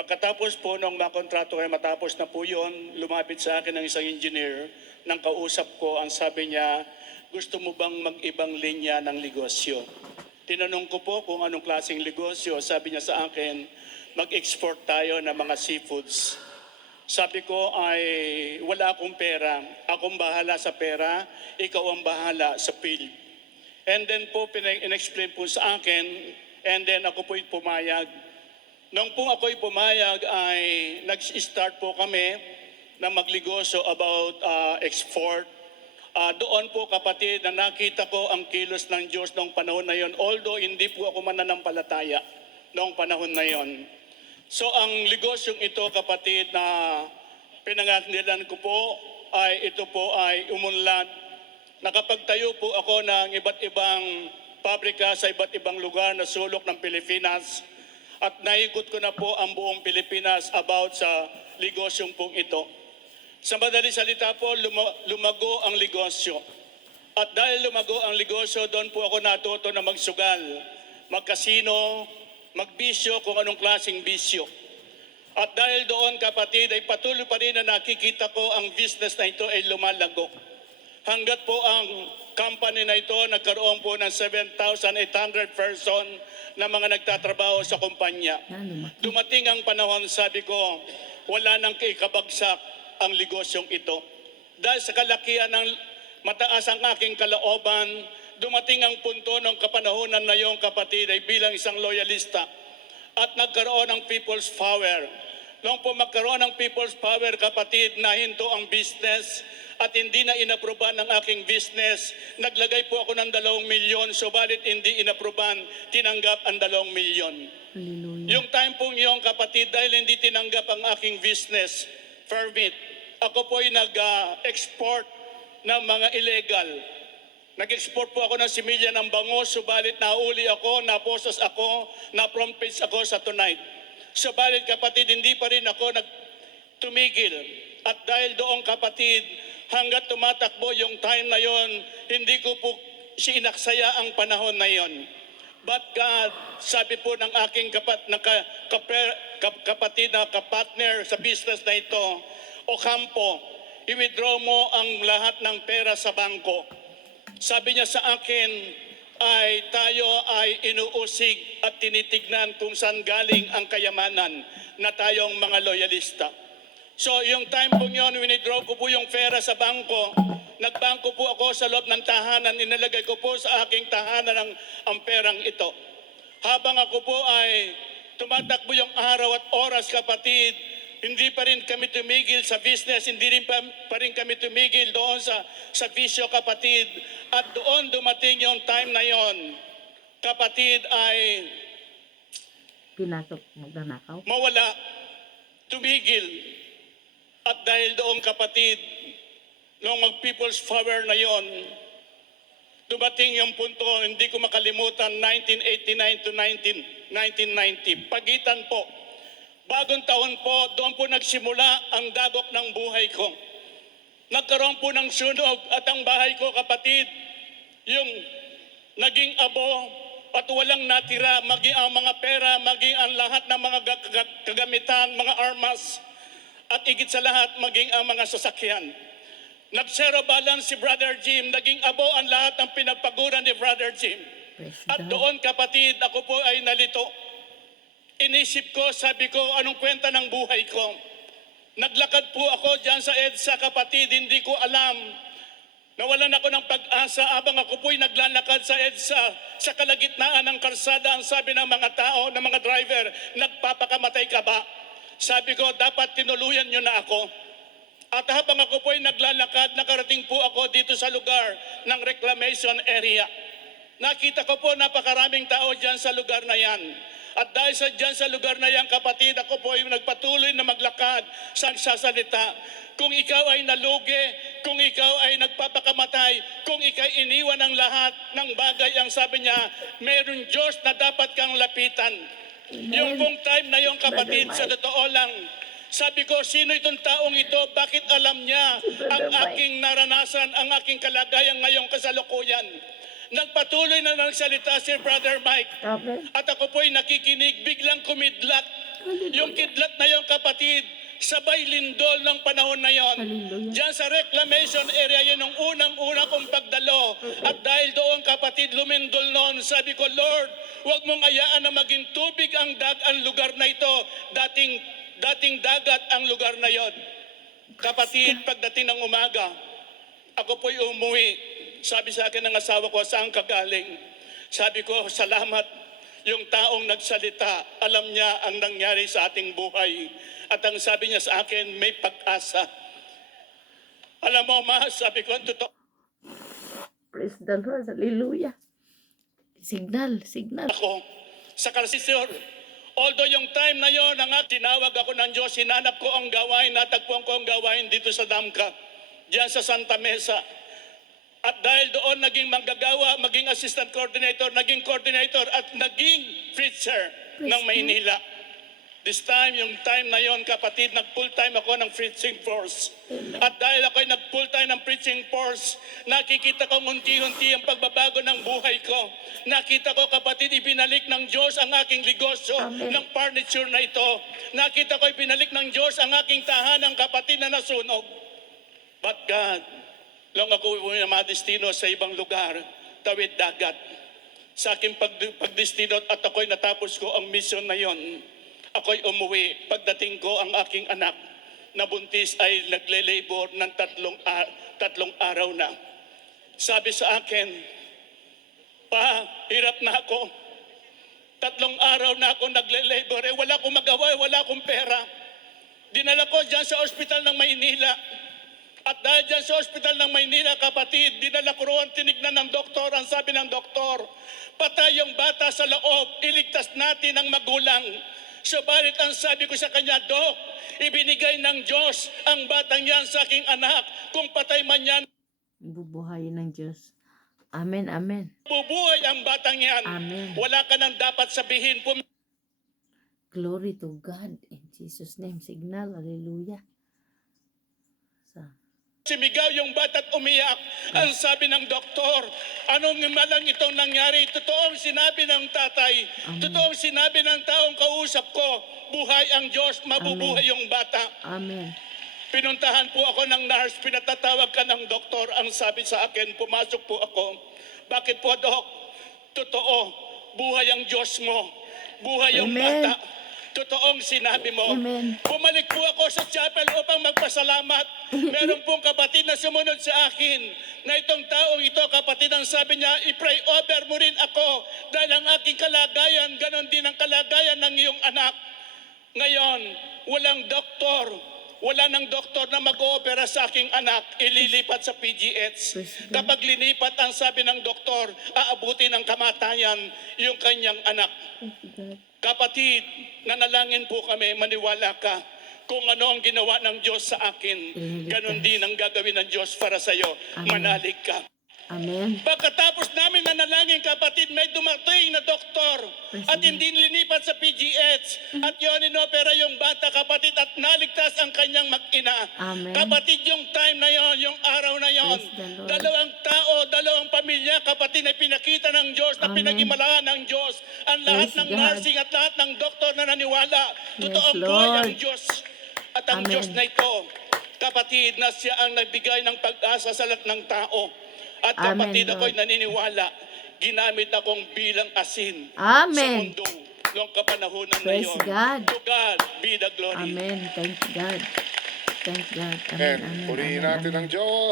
Pagkatapos po nung makontrato ay matapos na po yun, lumapit sa akin ng isang engineer nang kausap ko, ang sabi niya, gusto mo bang mag-ibang linya ng negosyo? Tinanong ko po kung anong klaseng negosyo. Sabi niya sa akin, mag-export tayo ng mga seafoods. Sabi ko ay wala akong pera. Akong bahala sa pera, ikaw ang bahala sa field. And then po, in-explain po sa akin, and then ako po'y pumayag. Nung po ako'y pumayag ay nag-start po kami na magligoso about uh, export. Ah, doon po kapatid na nakita ko ang kilos ng Diyos noong panahon na yon. Although hindi po ako mananampalataya noong panahon na yon. So ang negosyong ito kapatid na pinangatnilan ko po ay ito po ay umunlad. Nakapagtayo po ako ng iba't ibang pabrika sa iba't ibang lugar na sulok ng Pilipinas at naikot ko na po ang buong Pilipinas about sa negosyong pong ito. Sa madali salita po, luma- lumago ang negosyo. At dahil lumago ang negosyo, doon po ako natuto na magsugal, magkasino, magbisyo kung anong klaseng bisyo. At dahil doon kapatid ay patuloy pa rin na nakikita ko ang business na ito ay lumalago. Hanggat po ang company na ito nagkaroon po ng 7,800 person na mga nagtatrabaho sa kumpanya. Dumating ang panahon, sabi ko, wala nang kaikabagsak ang negosyong ito. Dahil sa kalakihan ng mataas ang aking kalooban, dumating ang punto ng kapanahonan na yung kapatid ay bilang isang loyalista at nagkaroon ng people's power. Nung po magkaroon ng people's power, kapatid, nahinto ang business at hindi na inaproban ng aking business. Naglagay po ako ng dalawang milyon, subalit hindi inaproban, tinanggap ang dalawang milyon. Hallelujah. Yung time pong yung kapatid, dahil hindi tinanggap ang aking business permit, ako po ay nag-export ng mga illegal. Nag-export po ako ng similya ng bango, subalit nauli ako, naposas ako, na-prompage ako sa tonight. Subalit kapatid, hindi pa rin ako nagtumigil. At dahil doon kapatid, hanggat tumatakbo yung time na yon, hindi ko po sinaksaya ang panahon na yon. But God, sabi po ng aking kapat, na ka, kaper- kap- kapatid na kapatner sa business na ito, o kampo, i-withdraw mo ang lahat ng pera sa bangko. Sabi niya sa akin, ay tayo ay inuusig at tinitignan kung saan galing ang kayamanan na tayong mga loyalista. So yung time po yun, winidraw ko po yung pera sa bangko. Nagbangko po ako sa loob ng tahanan. Inalagay ko po sa aking tahanan ang, ang perang ito. Habang ako po ay tumatakbo yung araw at oras kapatid, hindi pa rin kami tumigil sa business, hindi rin pa, pa rin kami tumigil doon sa, sa bisyo kapatid. At doon dumating yung time na yon, kapatid ay Pinasok, magnanakaw. mawala, tumigil. At dahil doon kapatid, noong mag-people's power na yon, dumating yung punto, hindi ko makalimutan, 1989 to 19, 1990. Pagitan po, bagong taon po, doon po nagsimula ang dagok ng buhay ko. Nagkaroon po ng sunog at ang bahay ko kapatid, yung naging abo at walang natira, maging ang mga pera, maging ang lahat ng mga kagamitan, mga armas, at igit sa lahat, maging ang mga sasakyan. Nag-zero balance si Brother Jim, naging abo ang lahat ng pinagpaguran ni Brother Jim. At doon kapatid, ako po ay nalito. Inisip ko, sabi ko, anong kwenta ng buhay ko? Naglakad po ako dyan sa EDSA kapatid, hindi ko alam. Nawalan ako ng pag-asa habang ako po'y naglalakad sa EDSA sa kalagitnaan ng karsada. Ang sabi ng mga tao, ng mga driver, nagpapakamatay ka ba? Sabi ko, dapat tinuluyan nyo na ako. At habang ako po'y naglalakad, nakarating po ako dito sa lugar ng reclamation area. Nakita ko po napakaraming tao dyan sa lugar na yan. At dahil sa dyan sa lugar na yan, kapatid, ako po ay nagpatuloy na maglakad sa sasalita. Kung ikaw ay nalugi, kung ikaw ay nagpapakamatay, kung ikaw iniwan ng lahat ng bagay, ang sabi niya, meron Diyos na dapat kang lapitan. Yung pong time na yung kapatid, sa totoo lang, sabi ko, sino itong taong ito? Bakit alam niya ang aking naranasan, ang aking kalagayan ngayong kasalukuyan? Nagpatuloy na ng salita si Brother Mike. Okay. At ako po'y nakikinig, biglang kumidlat Yung kidlat na yon kapatid, sabay lindol ng panahon na yon. Hallelujah. Diyan sa reclamation area yun ang unang-una kong pagdalo. At dahil doon kapatid lumindol noon, sabi ko, Lord, huwag mong ayaan na maging tubig ang dag ang lugar na ito. Dating, dating dagat ang lugar na yon. Kapatid, pagdating ng umaga, ako po'y umuwi. Sabi sa akin ng asawa ko, saan ka galing? Sabi ko, salamat. Yung taong nagsalita, alam niya ang nangyari sa ating buhay. At ang sabi niya sa akin, may pag-asa. Alam mo, ma, sabi ko, ang totoo Praise the Lord. Hallelujah. Signal, signal. ako sa Karsisor. Although yung time na yon, ang tinawag ako ng Diyos, hinanap ko ang gawain, natagpuan ko ang gawain dito sa Damka, diyan sa Santa Mesa. At dahil doon naging manggagawa, maging assistant coordinator, naging coordinator at naging preacher ng Maynila. This time, yung time na yon, kapatid, nag-full time ako ng preaching force. At dahil ako'y nag-full time ng preaching force, nakikita ko unti-unti ang pagbabago ng buhay ko. Nakita ko, kapatid, ibinalik ng Diyos ang aking negosyo Amen. ng furniture na ito. Nakita ko, ibinalik ng Diyos ang aking tahanang kapatid na nasunog. But God, lang ako madestino sa ibang lugar, tawid dagat. Sa aking pag, pagdestino at ako'y natapos ko ang mission na yon. Ako'y umuwi. Pagdating ko, ang aking anak na buntis ay nagle-labor ng tatlong, a- tatlong araw na. Sabi sa akin, Pa, hirap na ako. Tatlong araw na ako nagle-labor. Eh, wala akong magawa, eh, wala akong pera. Dinala ko dyan sa ospital ng Maynila. At dahil dyan sa ospital ng Maynila, kapatid, dinala ko roon, tinignan ng doktor, ang sabi ng doktor, patay yung bata sa loob, iligtas natin ang magulang. Subalit ang sabi ko sa kanya, Dok, ibinigay ng Diyos ang batang yan sa aking anak. Kung patay man yan, Bubuhayin ng Diyos. Amen, amen. bubuhay ang batang yan. Amen. Wala ka nang dapat sabihin. Pum- Glory to God. In Jesus' name, signal. Hallelujah. Simigaw yung bata't umiyak. Ang sabi ng doktor, anong malang itong nangyari? Totoong sinabi ng tatay, Amen. totoong sinabi ng taong kausap ko, buhay ang Diyos, mabubuhay yung bata. Amen. Pinuntahan po ako ng nurse, pinatatawag ka ng doktor. Ang sabi sa akin, pumasok po ako. Bakit po, Dok? Totoo, buhay ang Diyos mo. Buhay yung Amen. bata. Totoong sinabi mo. Amen. Bumalik po ako sa chapel upang magpasalamat. Meron pong kapatid na sumunod sa akin na itong taong ito, kapatid, ang sabi niya, i-pray over mo rin ako dahil ang aking kalagayan, ganon din ang kalagayan ng iyong anak. Ngayon, walang doktor, wala nang doktor na mag-oopera sa aking anak, ililipat sa PGH. Kapag linipat ang sabi ng doktor, aabuti ng kamatayan yung kanyang anak. Kapatid, nanalangin po kami, maniwala ka. Kung ano ang ginawa ng Diyos sa akin, ganon din ang gagawin ng Diyos para sa iyo. Manalig ka. Amen. Pagkatapos namin nanalangin, kapatid, may dumating na doktor at hindi nilinipat sa PGH at yun inopera yung bata, kapatid, at naligtas ang kanyang mag-ina. Amen. Kapatid, yung time na yon, yung araw na yon, dalawang tao, dalawang pamilya, kapatid, ay pinakita ng Diyos, na Amen. pinagimalahan ng Diyos. Ang lahat Praise ng God. nursing at lahat ng doktor na naniwala, Yes, totoong buhay ang. Diyos. At ang Amen. Diyos na ito, kapatid, na siya ang nagbigay ng pag-asa sa lahat ng tao. At Amen, kapatid, ako'y Lord. naniniwala, ginamit akong bilang asin Amen. sa mundo noong kapanahonan na Praise yun. God. To God be the glory. Amen. Thank God. Thank God. Amen. Amen. purihin amen, natin amen. ang Diyos.